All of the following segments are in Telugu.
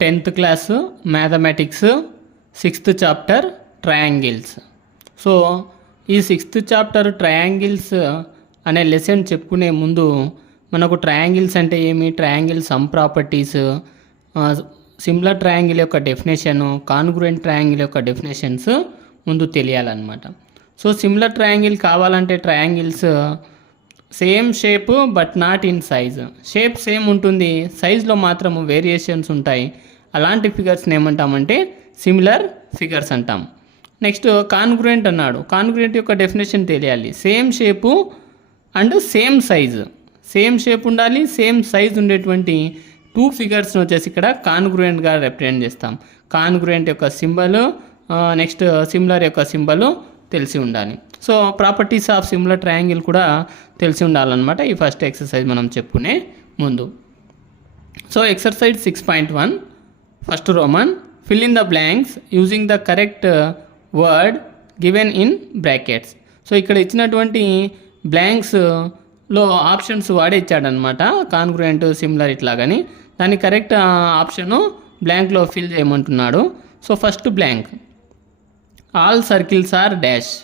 Tenth class mathematics 6th chapter triangles. So ఈ 6th చాప్టర్ ట్రయాంగిల్స్ అనే లెసన్ చెప్పుకునే ముందు మనకు ట్రయాంగిల్స్ అంటే ఏమి, triangle some properties, similar triangle యొక్క డెఫినేషను, కాన్గ్రుయెంట్ ట్రయాంగిల్ యొక్క డెఫినేషన్స్ ముందు తెలియాలన్నమాట. సో సిమిలర్ ట్రయాంగిల్ కావాలంటే triangles same shape but not in size. Shape same ఉంటుంది, సైజ్లో మాత్రం వేరియేషన్స్ ఉంటాయి. అలాంటి ఫిగర్స్ని ఏమంటామంటే సిమిలర్ ఫిగర్స్ అంటాం. నెక్స్ట్ కాన్గ్రుయెంట్ అన్నాడు. కాన్గ్రుయెంట్ యొక్క డెఫినేషన్ తెలియాలి. Same shape and same size, same shape ఉండాలి, సేమ్ సైజ్ ఉండేటువంటి టూ ఫిగర్స్ని వచ్చేసి ఇక్కడ కాన్గ్రుయెంట్గా రిప్రజెంట్ చేస్తాం. కాన్గ్రుయెంట్ యొక్క సింబల్, నెక్స్ట్ సిమిలర్ యొక్క సింబల్ తెలిసి ఉండాలి. So properties of similar triangle కూడా తెలిసి ఉండాలన్నమాట ఈ ఫస్ట్ ఎక్సర్సైజ్ మనం చెప్పుకునే ముందు. So exercise 6.1 first Roman, fill in the blanks using the correct word given in brackets. So ఇక్కడ ఇచ్చినటువంటి బ్లాంక్స్లో ఆప్షన్స్ వాడే ఇచ్చాడనమాట, కాన్గ్రుయెంట్, సిమిలర్ ఇట్లాగని. దాని కరెక్ట్ ఆప్షను బ్లాంక్లో ఫిల్ చేయమంటున్నాడు. So first blank, all circles are dash.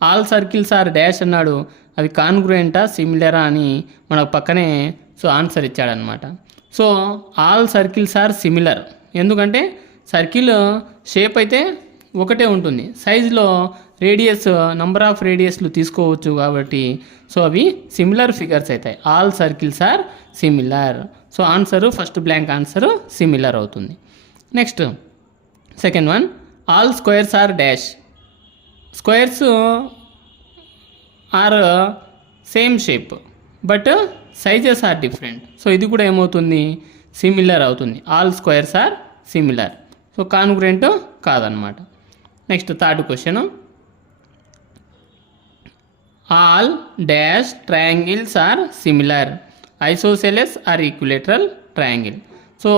All circles are dash అన్నాడు. అవి కాన్గ్రుయెంటా సిమిలరా అని మనకు పక్కనే సో ఆన్సర్ ఇచ్చాడనమాట. So all circles are similar, ఎందుకంటే సర్కిల్ షేప్ అయితే ఒకటే ఉంటుంది, సైజులో రేడియస్ నంబర్ ఆఫ్ రేడియస్లు తీసుకోవచ్చు కాబట్టి సో అవి సిమిలర్ ఫిగర్స్ అవుతాయి. All circles are similar. So answer first blank answer similar అవుతుంది. Next second one, all squares are dash. Squares are same shape but sizes are different. So ఇది కూడా ఏమవుతుంది, సిమిలర్ అవుతుంది. All squares are similar. So congruent కాదనమాట. Next third question, all dash triangles are similar, isosceles are equilateral triangle. So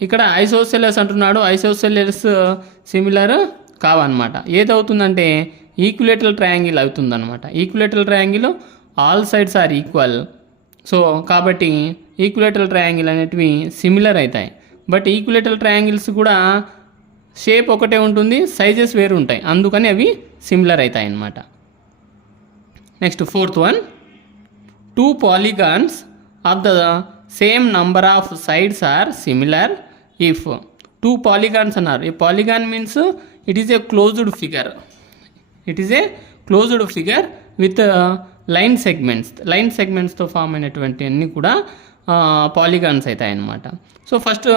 ఇక్కడ ఐసోసెలస్ అంటున్నాడు, ఐసోసెలస్ సిమిలర్ కావన్నమాట. ఏదవుతుందంటే ఈక్విలేటరల్ ట్రయాంగిల్ అవుతుందన్నమాట. Equilateral triangle all sides are equal. So కాబట్టి ఈక్విలేటరల్ ట్రయాంగిల్ అనేటివి సిమిలర్ అవుతాయి. బట్ ఈక్విలేటరల్ ట్రయాంగిల్స్ కూడా షేప్ ఒకటే ఉంటుంది, సైజెస్ వేరు ఉంటాయి, అందుకని అవి సిమిలర్ అవుతాయి అన్నమాట. Next fourth one, two polygons of the same number of sides are similar if. Two polygons అన్నారు. ఈ polygon means it is a closed figure. It is a closed figure with line segments. Line సెగ్మెంట్స్తో ఫామ్ అయినటువంటి అన్నీ కూడా పాలిగాన్స్ అవుతాయి అన్నమాట. సో ఫస్ట్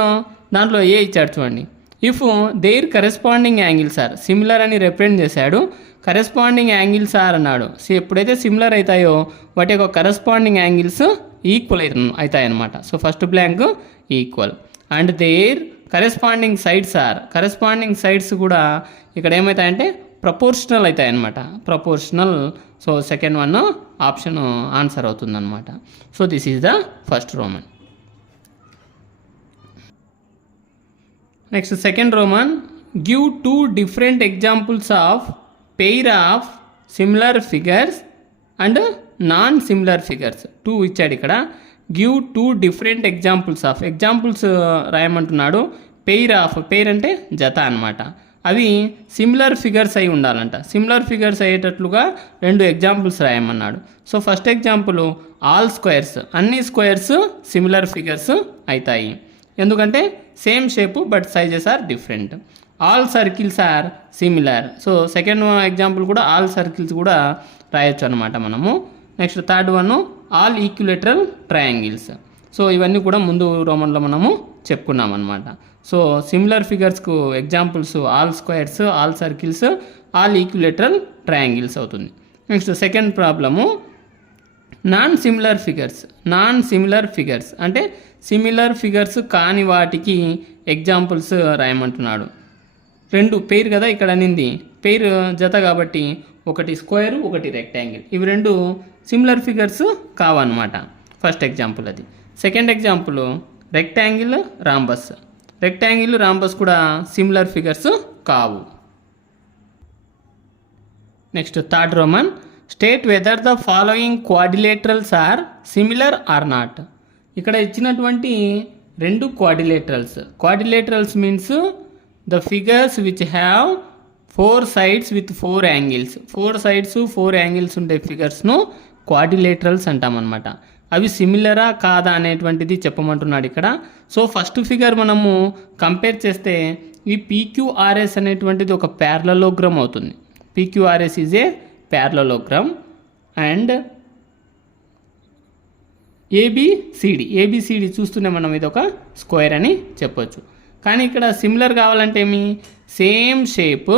దాంట్లో ఏ ఇచ్చాడు చూడండి, if their corresponding angles are, similar అని రిప్రజెంట్ చేశాడు, కరెస్పాండింగ్ యాంగిల్స్ ఆర్ అన్నాడు. సో ఎప్పుడైతే సిమిలర్ అవుతాయో వాటి యొక్క కరెస్పాండింగ్ యాంగిల్స్ ఈక్వల్ అవుతాయి అన్నమాట. So first blank equal. And their corresponding sides are, corresponding sides కూడా ఇక్కడ ఏమవుతాయంటే ప్రపోర్షనల్ అవుతాయి అన్నమాట. Proportional. So second one option answer అవుతుందన్నమాట. So this is the first Roman. Next second Roman, give two different examples of pair of similar figures and non similar figures. Two ఇచ్చాడు ఇక్కడ. Give two different examples of, examples రాయమంటున్నాడు. పెయిర్ ఆఫ్, పెయిర్ అంటే జత అనమాట. అవి సిమిలర్ ఫిగర్స్ అయి ఉండాలంట. సిమిలర్ ఫిగర్స్ అయ్యేటట్లుగా రెండు ఎగ్జాంపుల్స్ రాయమన్నాడు. So first example, all squares, అన్ని స్క్వేర్స్ సిమిలర్ ఫిగర్స్ అవుతాయి, ఎందుకంటే same shape but sizes are different. All circles are similar. So second example కూడా ఆల్ సర్కిల్స్ కూడా రాయొచ్చు అనమాట మనము. Next third one, all equilateral triangles. So ఇవన్నీ కూడా ముందు రోమన్లో మనము చెప్పుకున్నాం అనమాట. సో సిమిలర్ ఫిగర్స్కు examples all squares, all circles, all equilateral triangles అవుతుంది. Next second problem, non similar figures. Non similar figures అంటే సిమిలర్ ఫిగర్స్ కాని వాటికి ఎగ్జాంపుల్స్ రాయమంటున్నాడు. రెండు పెయిర్ కదా ఇక్కడ అనింది, పెయిర్ జత కాబట్టి ఒకటి స్క్వేర్, ఒకటి రెక్టాంగిల్, ఇవి రెండు సిమిలర్ ఫిగర్స్ కావన్నమాట. ఫస్ట్ ఎగ్జాంపుల్ అది. Second example rectangle, rhombus. Rectangle, rhombus కూడా సిమిలర్ ఫిగర్స్ కావు. Next third Roman, state whether the following quadrilaterals are similar or not. ఇక్కడ ఇచ్చినటువంటి రెండు quadrilaterals means the figures which have 4 sides with 4 angles. 4 sides 4 angles ఉండే ఫిగర్స్ను క్వాడ్రిలేటరల్స్ అంటామన్నమాట. అవి సిమిలరా కాదా అనేటువంటిది చెప్పమంటున్నాడు ఇక్కడ. సో ఫస్ట్ ఫిగర్ మనము కంపేర్ చేస్తే ఈ PQRS అనేటువంటిది ఒక ప్యారలలోగ్రామ్ అవుతుంది. PQRS is a parallelogram and ABCD చూస్తూనే మనం ఇది ఒక స్క్వేర్ అని చెప్పొచ్చు. కానీ ఇక్కడ సిమిలర్ కావాలంటే ఏమి, same shape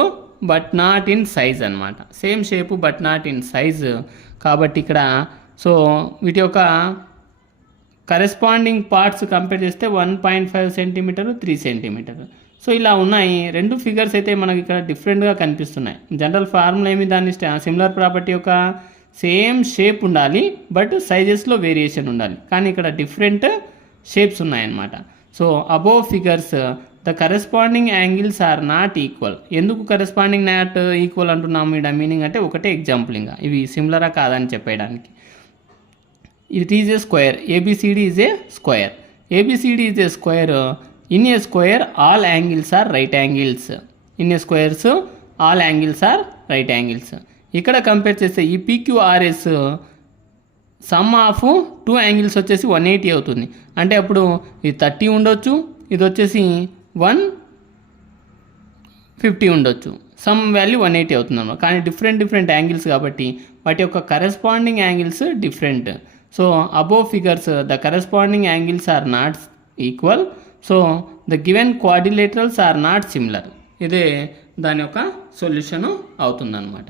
but not in size అనమాట. Same shape but not in size కాబట్టి ఇక్కడ సో వీటి యొక్క కరెస్పాండింగ్ పార్ట్స్ కంపేర్ చేస్తే 1.5 సెంటీమీటర్ 3 సెంటీమీటర్. సో ఇలా ఉన్నాయి రెండు ఫిగర్స్ అయితే మనకి ఇక్కడ డిఫరెంట్గా కనిపిస్తున్నాయి. జనరల్ ఫార్ములా ఏమి, దాన్ని సిమిలర్ ప్రాపర్టీ యొక్క సేమ్ షేప్ ఉండాలి బట్ సైజెస్లో వేరియేషన్ ఉండాలి. కానీ ఇక్కడ డిఫరెంట్ షేప్స్ ఉన్నాయన్నమాట. So above figures the corresponding angles are not equal. ఎందుకు కరెస్పాండింగ్ నాట్ ఈక్వల్ అంటున్నాము ఇక్కడ మీనింగ్ అంటే ఒకటే ఎగ్జాంపుల్, ఇంకా ఇవి సిమిలరా కాదని చెప్పేయడానికి. It is a square, ABCD is a square. ABCD is a square. In a square all angles are right angles. In a squares all angles are right angles. ఇక్కడ కంపేర్ చేస్తే ఈ PQRS సమ్ ఆఫ్ 2 యాంగిల్స్ వచ్చేసి 180 అవుతుంది. అంటే అప్పుడు ఇది 30 ఉండొచ్చు, ఇది వచ్చేసి 150 ఉండొచ్చు. సమ్ వాల్యూ 180 అవుతుంది. కానీ డిఫరెంట్ యాంగిల్స్ కాబట్టి వాటి యొక్క corresponding angles different. So above figures the corresponding angles are not equal. So the given quadrilaterals are not similar. ఇదే దాని యొక్క సొల్యూషను అవుతుందన్నమాట.